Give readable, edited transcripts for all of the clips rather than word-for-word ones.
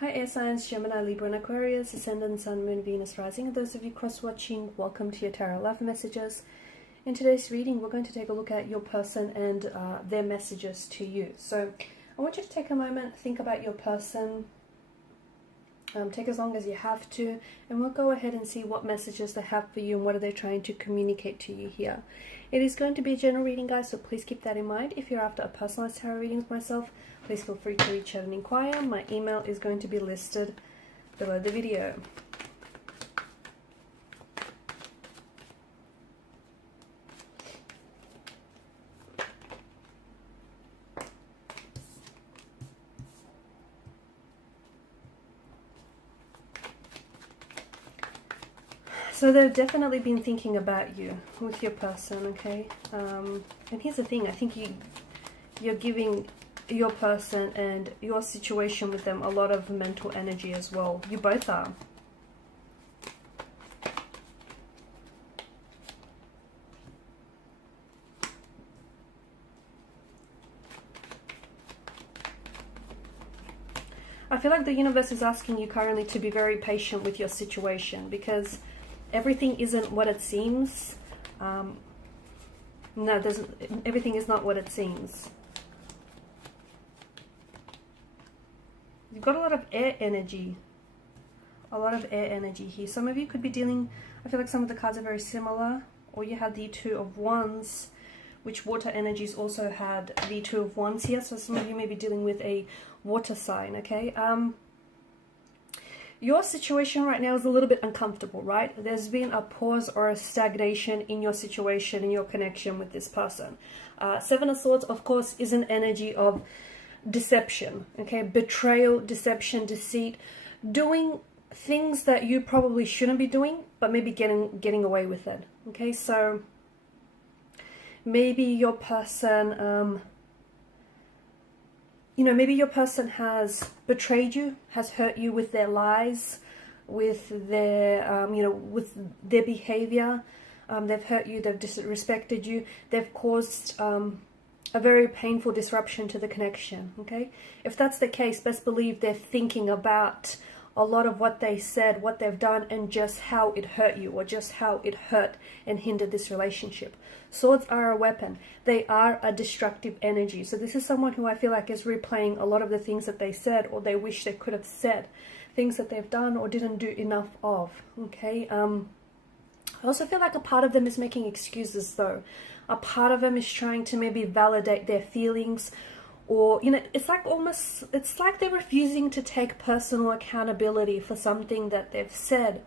Hi air signs, Gemini, Libra and Aquarius, Ascendant, Sun, Moon, Venus, Rising. And those of you cross-watching, welcome to your Tarot Love Messages. In today's reading, we're going to take a look at your person and their messages to you. So I want you to take a moment, think about your person, take as long as you have to, and we'll go ahead and see what messages they have for you and what are they trying to communicate to you here. It is going to be a general reading, guys, so please keep that in mind. If you're after a personalized tarot reading with myself, please feel free to reach out and inquire. My email is going to be listed below the video. So they've definitely been thinking about you with your person, okay? And here's the thing, I think you're giving your person and your situation with them a lot of mental energy as well. You both are. I feel like the universe is asking you currently to be very patient with your situation because everything isn't what it seems. No, everything is not what it seems. You've got a lot of air energy. A lot of air energy here. Some of you could be dealing, I feel like some of the cards are very similar. Or you had the Two of Wands, which water energies also had the Two of Wands here. So some of you may be dealing with a water sign, okay? Your situation right now is a little bit uncomfortable, right? There's been a pause or a stagnation in your situation, in your connection with this person. Seven of Swords, of course, is an energy of deception, okay? Betrayal, deception, deceit, doing things that you probably shouldn't be doing, but maybe getting away with it, okay? So maybe your person, maybe your person has betrayed you, has hurt you with their lies, with their, with their behavior. They've hurt you, they've disrespected you, they've caused a very painful disruption to the connection, okay? If that's the case, best believe they're thinking about a lot of what they said, what they've done, and just how it hurt you, or just how it hurt and hindered this relationship. Swords are a weapon. They are a destructive energy. So this is someone who I feel like is replaying a lot of the things that they said, or they wish they could have said, things that they've done or didn't do enough of, okay? I also feel like a part of them is making excuses though. A part of them is trying to maybe validate their feelings, or, it's like they're refusing to take personal accountability for something that they've said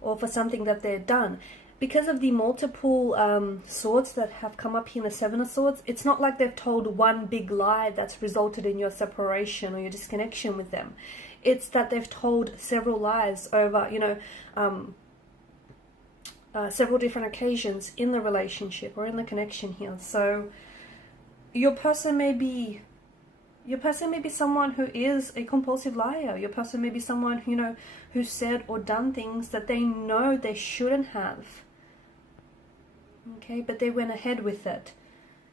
or for something that they've done. Because of the multiple swords that have come up here in the Seven of Swords, it's not like they've told one big lie that's resulted in your separation or your disconnection with them. It's that they've told several lies over, several different occasions in the relationship or in the connection here. So your person may be someone who is a compulsive liar. Your person may be someone, who said or done things that they know they shouldn't have. Okay, but they went ahead with it.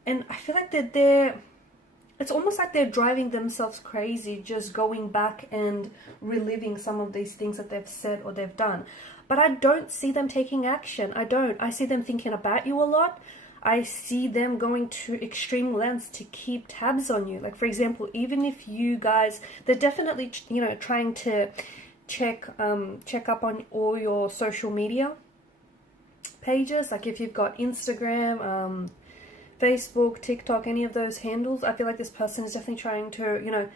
And I feel like it's almost like they're driving themselves crazy, just going back and reliving some of these things that they've said or they've done. But I don't see them taking action. I see them thinking about you a lot. I see them going to extreme lengths to keep tabs on you. Like, for example, even if you guys, they're definitely, trying to check up on all your social media pages. Like if you've got Instagram, Facebook, TikTok, any of those handles, I feel like this person is definitely trying to,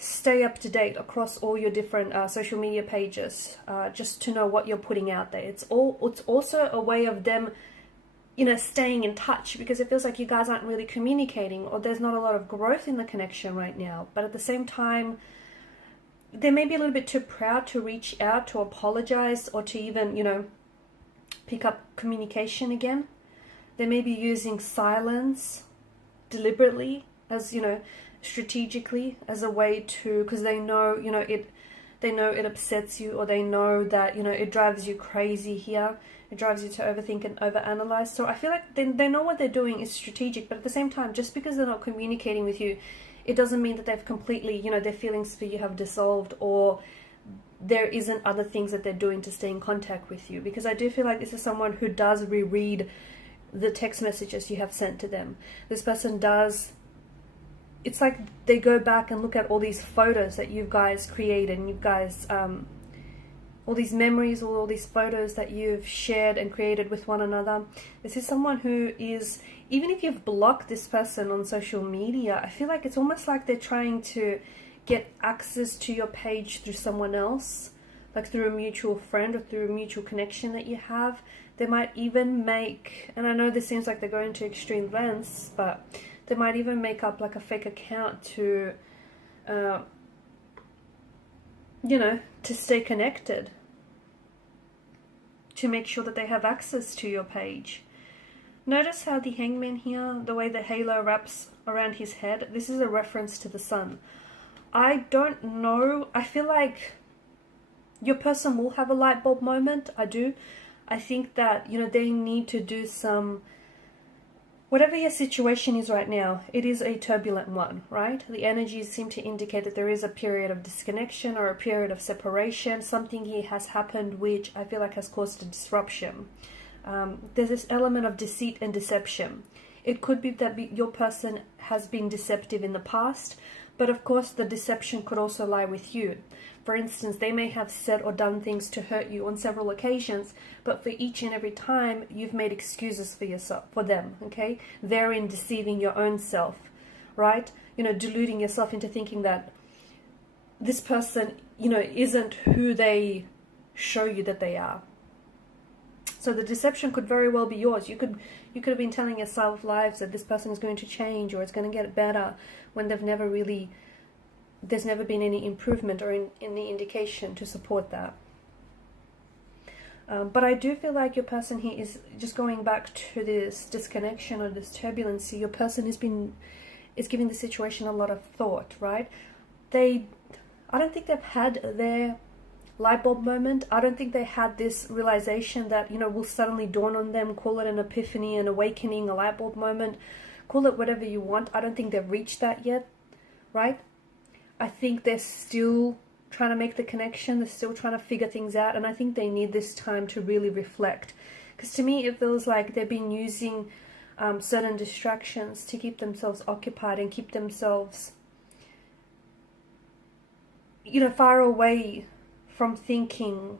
stay up to date across all your different social media pages, just to know what you're putting out there. It's also a way of them, staying in touch, because it feels like you guys aren't really communicating, or there's not a lot of growth in the connection right now. But at the same time, they may be a little bit too proud to reach out, to apologize, or to even, pick up communication again. They may be using silence deliberately, as, strategically, as a way to, because they know, it upsets you, or they know that, it drives you crazy here. It drives you to overthink and overanalyze. So I feel like they know what they're doing is strategic, but at the same time, just because they're not communicating with you, it doesn't mean that they've completely, you know, their feelings for you have dissolved, or there isn't other things that they're doing to stay in contact with you. Because I do feel like this is someone who does reread the text messages you have sent to them. This person does, it's like they go back and look at all these photos that you guys created, and you guys, all these memories, all these photos that you've shared and created with one another. This is someone who is, even if you've blocked this person on social media, I feel like it's almost like they're trying to get access to your page through someone else, like through a mutual friend or through a mutual connection that you have. They might even make, and I know this seems like they're going to extreme lengths, but they might even make up like a fake account to, you know, to stay connected, to make sure that they have access to your page. Notice how the Hangman here, the way the halo wraps around his head, this is a reference to the sun. I don't know, I feel like your person will have a light bulb moment. I do. I think that, you know, they need to do some, whatever your situation is right now, it is a turbulent one, right? The energies seem to indicate that there is a period of disconnection or a period of separation. Something here has happened which I feel like has caused a disruption. There's this element of deceit and deception. It could be that your person has been deceptive in the past, but of course the deception could also lie with you. For instance, they may have said or done things to hurt you on several occasions, but for each and every time you've made excuses for yourself, for them, okay? Therein deceiving your own self, right? You know, deluding yourself into thinking that this person, you know, isn't who they show you that they are. So the deception could very well be yours. You could have been telling yourself lies that this person is going to change or it's going to get better, when they've never really, there's never been any improvement or any indication to support that. But I do feel like your person here is just going back to this disconnection or this turbulency. Your person is giving the situation a lot of thought, right? I don't think they've had their light bulb moment. I don't think they had this realization that, you know, will suddenly dawn on them. Call it an epiphany, an awakening, a light bulb moment. Call it whatever you want. I don't think they've reached that yet, right? I think they're still trying to make the connection. They're still trying to figure things out. And I think they need this time to really reflect. Because to me, it feels like they've been using certain distractions to keep themselves occupied and keep themselves, you know, far away from thinking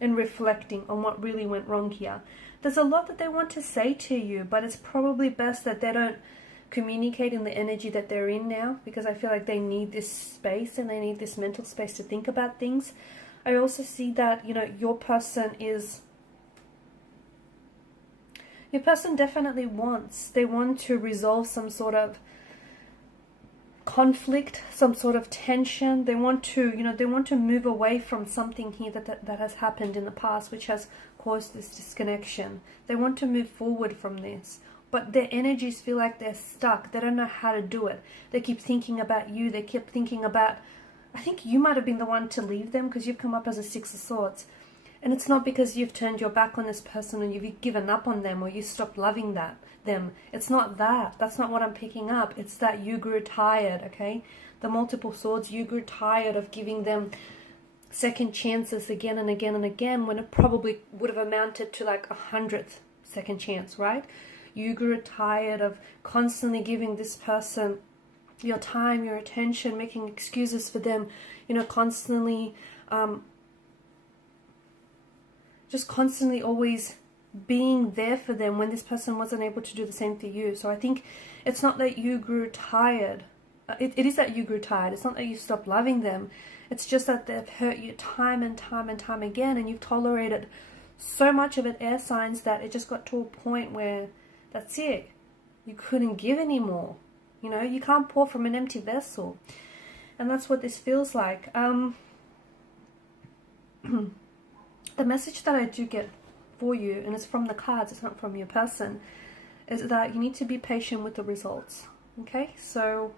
and reflecting on what really went wrong here. There's a lot that they want to say to you, but it's probably best that they don't communicate in the energy that they're in now, because I feel like they need this space and they need this mental space to think about things. I also see that, you know, your person definitely they want to resolve some sort of conflict, some sort of tension. They want to, you know, they want to move away from something here that has happened in the past, which has caused this disconnection. They want to move forward from this, but their energies feel like they're stuck. They don't know how to do it. They keep thinking about you. They keep thinking about, I think you might have been the one to leave them, because you've come up as a Six of Swords. And it's not because you've turned your back on this person and you've given up on them or you stopped loving them. It's not that. That's not what I'm picking up. It's that you grew tired, okay? The multiple swords, you grew tired of giving them second chances again and again and again, when it probably would have amounted to like 100th second chance, right? You grew tired of constantly giving this person your time, your attention, making excuses for them, you know, constantly, just constantly always being there for them when this person wasn't able to do the same for you. So I think it's not that you grew tired. It is that you grew tired. It's not that you stopped loving them. It's just that they've hurt you time and time and time again, and you've tolerated so much of it, air signs, that it just got to a point where that's it. You couldn't give anymore. You know, you can't pour from an empty vessel. And that's what this feels like. The message that I do get for you, and it's from the cards, it's not from your person, is that you need to be patient with the results. Okay? So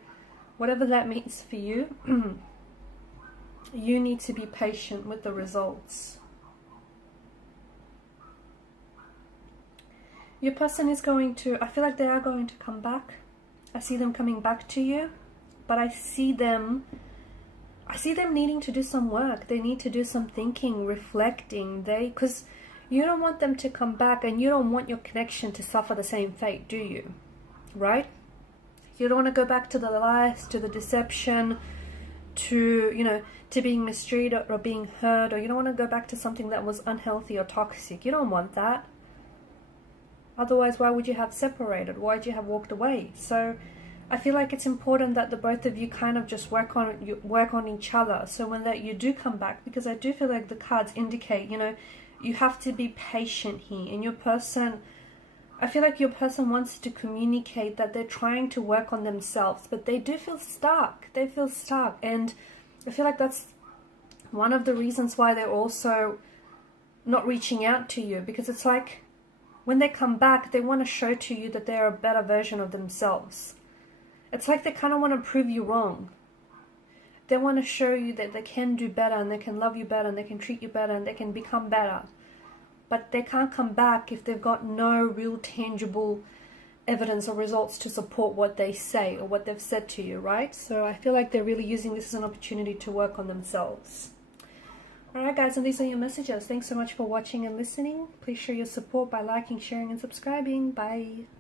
whatever that means for you, you need to be patient with the results. Your person is going to, I feel like they are going to come back. I see them coming back to you. but I see them needing to do some work. They need to do some thinking, reflecting. Because you don't want them to come back, and you don't want your connection to suffer the same fate, do you? Right? You don't want to go back to the lies, to the deception, to, to being mistreated or being hurt, or you don't want to go back to something that was unhealthy or toxic. You don't want that. Otherwise, why would you have separated? Why would you have walked away? So I feel like it's important that the both of you kind of just work on each other. So when you do come back, because I do feel like the cards indicate, you have to be patient here. And I feel like your person wants to communicate that they're trying to work on themselves, but they do feel stuck. They feel stuck. And I feel like that's one of the reasons why they're also not reaching out to you, because it's like when they come back, they want to show to you that they're a better version of themselves. It's like they kind of want to prove you wrong. They want to show you that they can do better, and they can love you better, and they can treat you better, and they can become better. But they can't come back if they've got no real tangible evidence or results to support what they say or what they've said to you, right? So I feel like they're really using this as an opportunity to work on themselves. Alright guys, and these are your messages. Thanks so much for watching and listening. Please show your support by liking, sharing and subscribing. Bye.